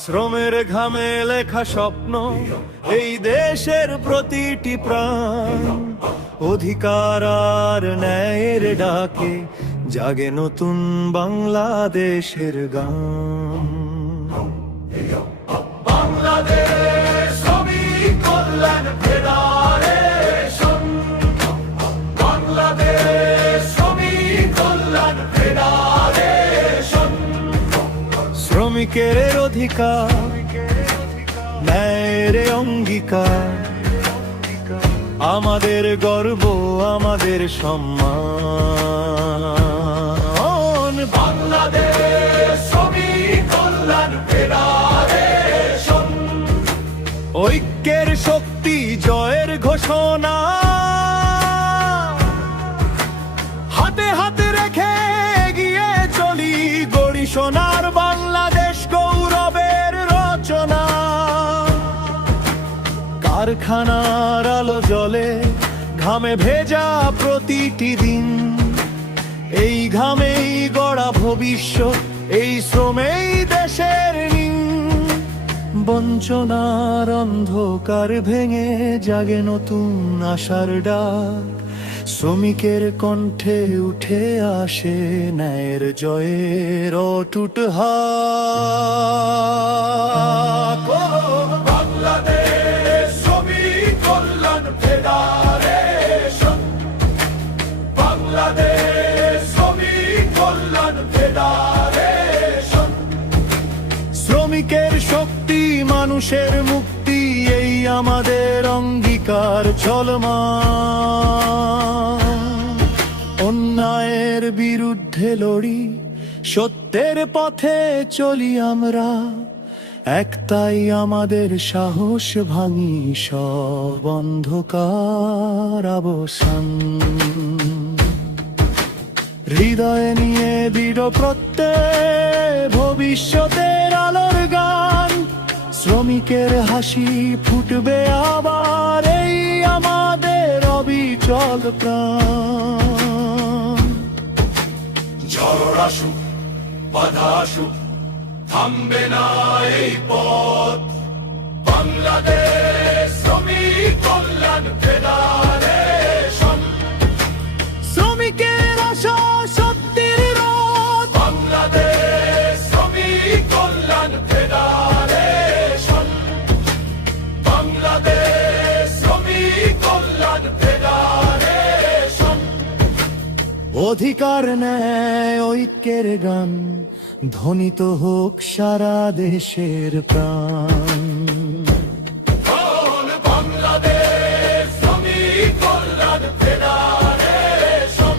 শ্রমের ঘামে লেখা স্বপ্ন, এই দেশের প্রতিটি প্রাণ, অধিকার আর ন্যায়ের ডাকে জাগে নতুন বাংলাদেশের গান। বাংলাদেশ শ্রমিক কল্যাণ ফেডারেশন, বাংলাদেশ শ্রমিক কল্যাণ ফেডারেশন। শ্রমিকের অধিকার, ন্যায়ের অঙ্গীকার, আমাদের গর্ব, আমাদের সম্মান। বাংলাদেশ শ্রমিক কল্যাণ ফেডারেশন, ঐক্যের শক্তি, জয়ের ঘোষণা, হাতে হাতে রেখে এগিয়ে চলি, গড়ি সোনার বাংলাদেশ, গৌরবের রচনা। কারখানার আলো জ্বলে, ঘামে ভেজা প্রতিটি দিন, এই ঘামেই গড়া ভবিষ্যৎ, এই শ্রমেই দেশের ঋণ। বঞ্চনার অন্ধকার ভেঙে জাগে নতুন আশার ডাক, শ্রমিকের কণ্ঠে উঠে আসে ন্যায়ের জয়ের অটুট হাক। বাংলাদেশ শ্রমিক কল্যাণ ফেডারেশন, বাংলাদেশ শ্রমিক কল্যাণ ফেডারেশন। শ্রমিকের শক্তি, মানুষের মুক্তি, এই আমাদের অঙ্গীকার চলমান। অন্যায়ের বিরুদ্ধে লড়ি, সত্যের পথে চলি আমরা, একটাই আমাদের সাহস, ভাঙি সব অন্ধকার আবসান। হৃদয়ে নিয়ে দৃঢ় প্রত্যয়, ভবিষ্যতের আলোর গান, শ্রমিকের হাসি ফুটবে আবার, এই আমাদের অবিচল প্রাণ। ঝড় আসুক, বাধা আসুক, থামবে না এই পথ। বাংলাদেশ শ্রমিক কল্যাণ ফেডারেশন, শ্রমিকের আশা, সত্যের রথ। বাংলাদেশ শ্রমিক কল্যাণ ফেডারেশন, বাংলাদেশ শ্রমিক কল্যাণ ফেডারেশন। অধিকার, ন্যায়, ঐক্যের গান, ধ্বনিত হোক সারা দেশের প্রাণ। বাংলাদেশ শ্রমিক কল্যাণ ফেডারেশন,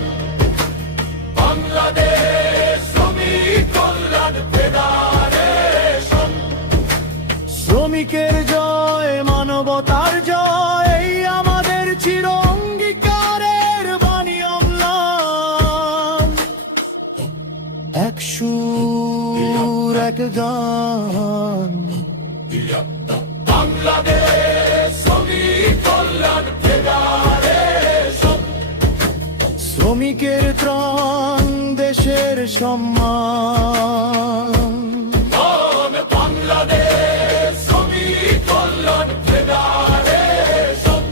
বাংলাদেশ শ্রমিক কল্যাণ ফেডারেশন। শ্রমিকের জয়, মানবতার জয়, এই আমাদের চির অঙ্গীকারের বাণী অম্লান। এক সুর, এক গান, বাংলাদেশ শ্রমিক কল্যাণ ফেডারেশন। শ্রমিকের ত্রাণ, দেশের সম্মান। বাংলাদেশ শ্রমিক কল্যাণ ফেডারেশন।